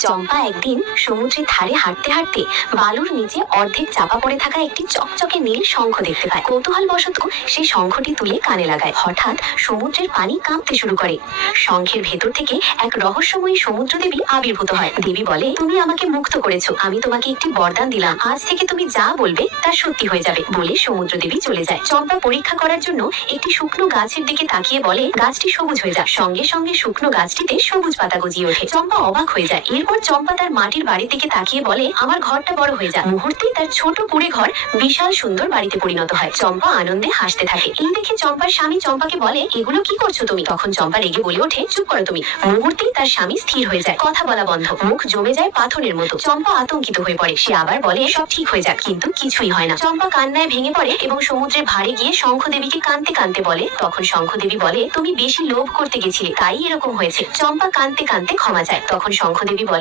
চম্পা একদিন সমুদ্রের ধারে হাঁটতে হাঁটতে বালুর নিচে অর্ধেক চাপা পড়ে থাকা একটি চকচকে নীল শঙ্খ দেখতে পায়। কৌতূহলবশত সে শঙ্খটি তুলে কানে লাগায়। হঠাৎ সমুদ্রের পানি কাঁপতে শুরু করে। শঙ্খের ভেতর থেকে এক রহস্যময়ী সমুদ্র দেবী আবির্ভূত হয়। দেবী বলে, তুমি আমাকে মুক্ত করেছো, আমি তোমাকে একটি বরদান দিলাম, আজ থেকে তুমি যা বলবে তা সত্যি হয়ে যাবে। বলে সমুদ্র দেবী চলে যায়। চম্পা পরীক্ষা করার জন্য একটি শুকনো গাছের দিকে তাকিয়ে বলে, গাছটি সবুজ হয়ে যায়। সঙ্গে সঙ্গে শুকনো গাছটিতে সবুজ পাতা গজিয়ে ওঠে। চম্পা অবাক হয়ে যায়। এরপর চম্পা তার মাটির বাড়ির দিকে তাকিয়ে বলে, আমার ঘরটা বড় হয়ে যায়। মুহূর্তেই তার ছোট কুড়ে ঘর বিশাল সুন্দর বাড়িতে পরিণত হয়। চম্পা আনন্দে হাসতে থাকে। এই দেখে চম্পার স্বামী চম্পাকে বলে, এগুলো কি করছো তুমি? তখন চম্পা রেগে বলে ওঠে, চুপ করো তুমি। মুহূর্তেই তার স্বামী স্থির হয়ে যায়। কথা বলা বন্ধ, মুখ জমে যায় পাথরের মতো। চম্পা আতঙ্কিত হয়ে পড়ে। সে আবার বলে, সব ঠিক হয়ে যাক, কিন্তু কিছুই হয় না। চম্পা কান্নায় ভেঙে পড়ে এবং সমুদ্রের ভারে গিয়ে শঙ্খ দেবীকে কাঁদতে কাঁদতে বলে। তখন শঙ্খ দেবী বলে, তুমি বেশি লোভ করতে গেছিলে, তাই এরকম হয়েছে। চম্পা কাঁদতে কাঁদতে ক্ষমা চায়। তখন শঙ্খ দেবী বলে,